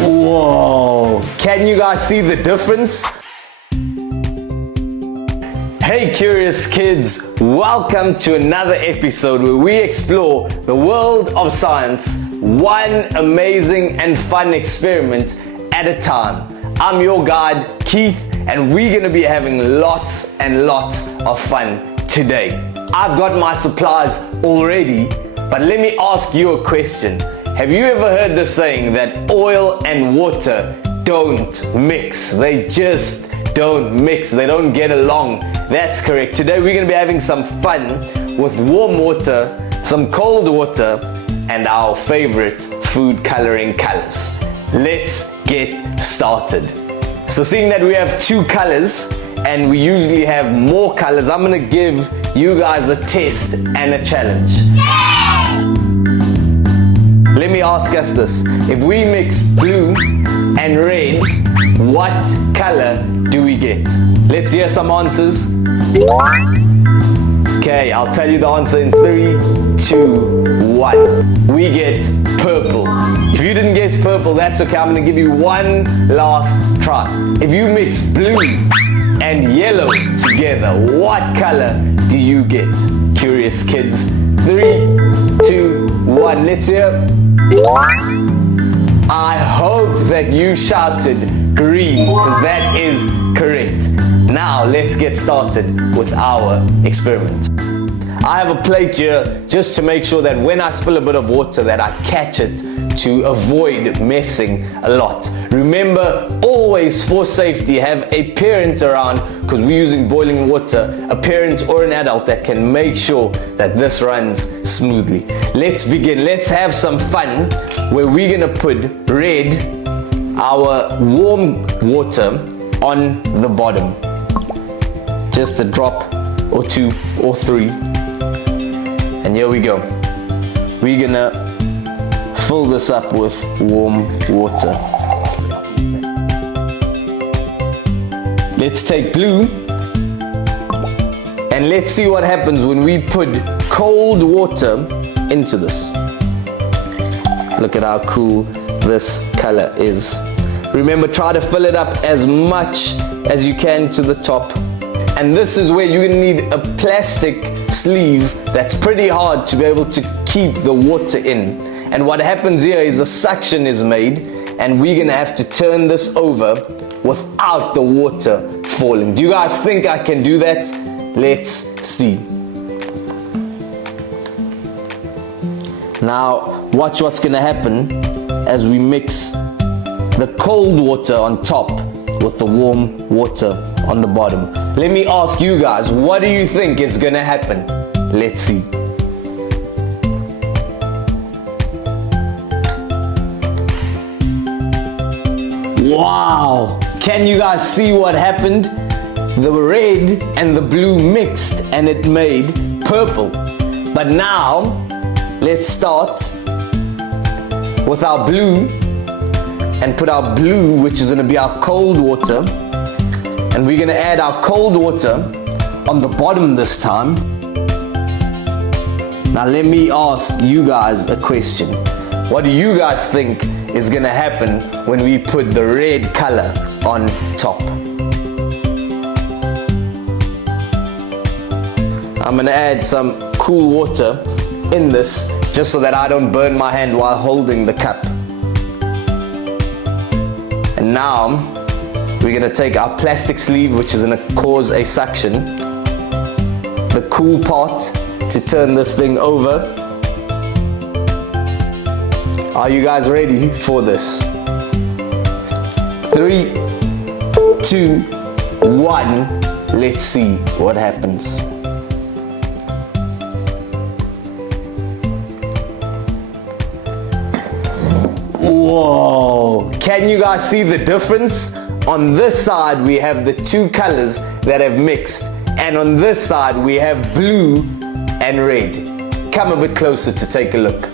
Whoa, can you guys see the difference? Hey curious kids, welcome to another episode where we explore the world of science, one amazing and fun experiment at a time. I'm your guide, Keith, and we're gonna be having lots and lots of fun today. I've got my supplies all ready, but let me ask you a question. Have you ever heard the saying that oil and water don't mix? They just don't mix, they don't get along. That's correct. Today we're going to be having some fun with warm water, some cold water, and our favorite food coloring colors. Let's get started. So seeing that we have two colors and we usually have more colors, I'm going to give you guys a test and a challenge. Let me ask us this. If we mix blue and red, what color do we get? Let's hear some answers. Okay, I'll tell you the answer in 3, 2, 1. We get purple. If you didn't guess purple, that's okay. I'm gonna give you one last try. If you mix blue and yellow together, what color do you get? Curious kids. 3, 2, 1. Let's hear. I hope that you shouted green, because that is correct. Now let's get started with our experiment. I have a plate here just to make sure that when I spill a bit of water that I catch it to avoid messing a lot. Remember, always for safety, have a parent around, because we're using boiling water, a parent or an adult that can make sure that this runs smoothly. Let's begin. Let's have some fun where we're gonna put red, our warm water, on the bottom. Just a drop or 2 or 3. And here we go. We're gonna fill this up with warm water. Let's take blue and let's see what happens when we put cold water into this. Look at how cool this color is. Remember, try to fill it up as much as you can to the top. And this is where you're gonna need a plastic sleeve that's pretty hard to be able to keep the water in. And what happens here is a suction is made, and we're gonna have to turn this over without the water falling. Do you guys think I can do that? Let's see. Now watch what's gonna happen as we mix the cold water on top with the warm water on the bottom. Let me ask you guys, what do you think is gonna happen? Let's see. Wow! Can you guys see what happened? The red and the blue mixed and it made purple. But now, let's start with our blue and put our blue, which is gonna be our cold water. And we're gonna add our cold water on the bottom this time. Now let me ask you guys a question. What do you guys think is gonna happen when we put the red color on top? I'm gonna add some cool water in this just so that I don't burn my hand while holding the cup. And now we're gonna take our plastic sleeve, which is gonna cause a suction, the cool part to turn this thing over. Are you guys ready for this? 3, 2, 1. Let's see what happens. Whoa! Can you guys see the difference? On this side we have the two colors that have mixed, and on this side we have blue and red. Come a bit closer to take a look.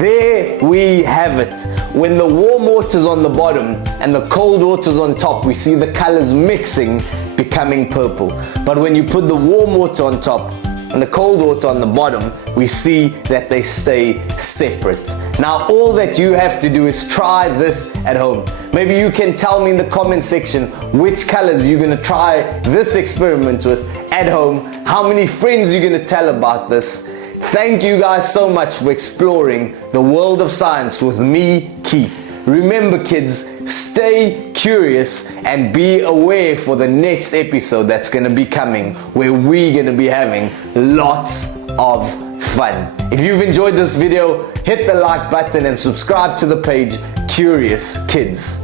There we have it. When the warm water's on the bottom and the cold water's on top, we see the colors mixing, becoming purple. But when you put the warm water on top, and the cold water on the bottom, we see that they stay separate. Now all that you have to do is try this at home. Maybe you can tell me in the comment section which colors you're going to try this experiment with at home, how many friends you're going to tell about this. Thank you guys so much for exploring the world of science with me, Keith. Remember kids, stay curious and be aware for the next episode that's going to be coming, where we're going to be having lots of fun. If you've enjoyed this video, hit the like button and subscribe to the page Curious Kids.